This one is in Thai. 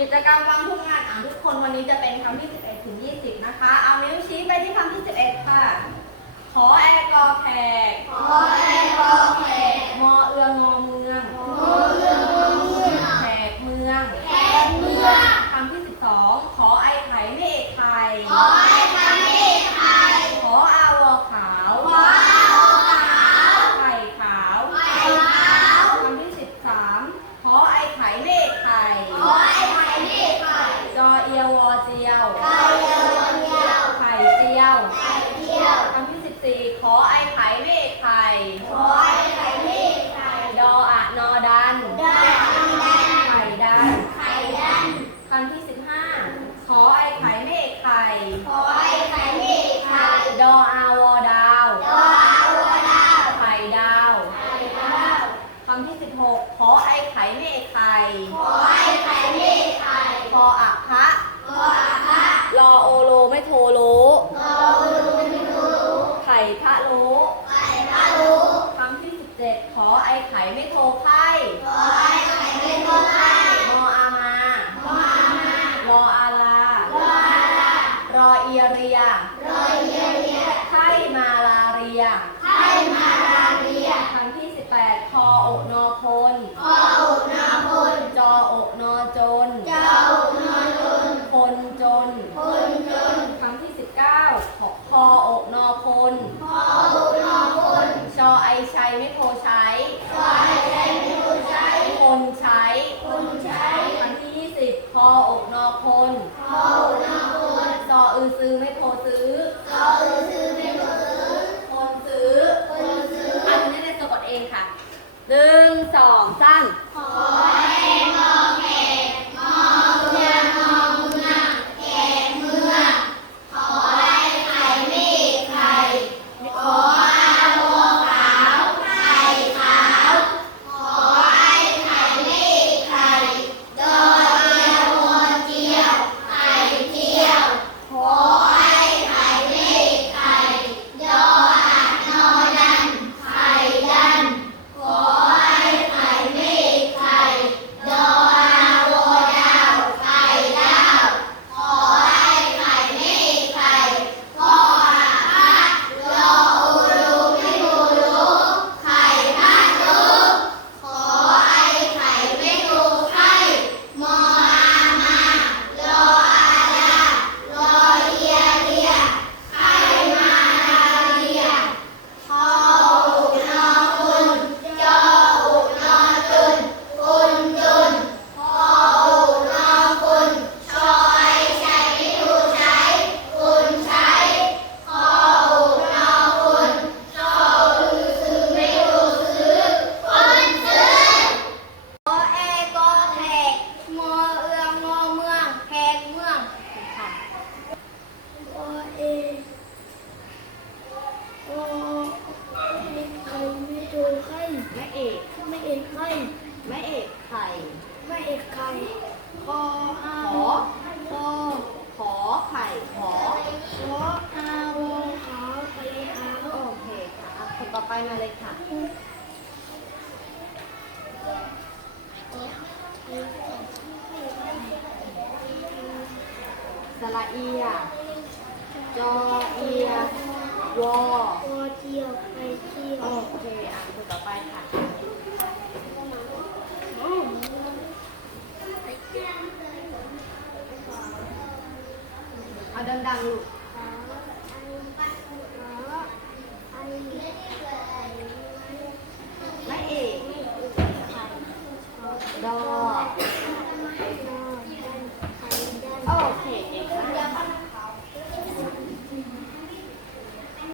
กิจกรรมวางทุกงานอ่านทุกคนวันนี้จะเป็นคำที่ 11 ถึง 20 นะคะ เอานิ้วชี้ไปที่คำที่ 11 ค่ะ ขอแอร์กอแขกขอแอร์กอแขก มอเอืองอเมือง โมเรือเมืองเมือง แขกเมือง แขกเมือง คำที่ 12 ขอไอไข่ไม่เอกไข่ ขอให้ทำให้ไทย ขออาวอขาว ขอเอาขาว ไข่ขาว ไข่ขาว คำที่ 13 ขอไอไข่ไม่เอกไข่ ขอให้ไทยนี่ไข่ จอเอียววอเจียว ไข่เดียวเดียว ไข่เจียว ไข่เดียว คำที่ 14 ขอไอไข่ไม่เอกไข่ ขอให้ไทยนี่ไข่ ดออะนอดัน ได้ทำได้ ไข่ดัน ไข่ดัน คำที่ 15 ขอไอไข่ไม่เอกไข่ ขอให้ไทยนี่ไข่ ดออาวอดาว ดอเอาดาว ไข่ดาว ไข่ดาว คำที่ 16 ขอไอไข่ไม่เอกไข่ขอให้ไทยนี่ไข่พออะพระขออาภะรอโอโลไม่โทโลขอรู้ไม่รู้ไข่พระโลไข่พระรู้คำที่17ขอไอไข่ไม่โทไข่ขอให้ไข่ไม่ต้องไข่มออามาขออามารออาลารออาลารอเอียเรียรอเยียเรียไข้มาลาเรียให้ น เจ้าอุณาจน คนจน คนจน คำที่19ขอคออกนอพลพออุณาพลชอไอชัยไม่โทใช้ขอให้ใจไม่รู้ใจคนใช้ คนใช้คำที่20คออกนอพลพออุณาพลซออือซื้อไม่โทซื้อขออือซื้อไม่รู้ซื้อ คนซื้อ คนซื้ออันนี้ได้สะกดเองค่ะหนึ่งสองสามขอให้งอแขกง แม่เอกไข่ไม่เอกใครขออาขอขอขอไข่ขอขออาวงขาวไปขาวโอเคค่ะอะคนต่อไปมาเลยค่ะสระเอียจอเอียวอโอเจียวไปเจียวโอเคอะคนต่อไปค่ะ อืม เอาดังๆลูก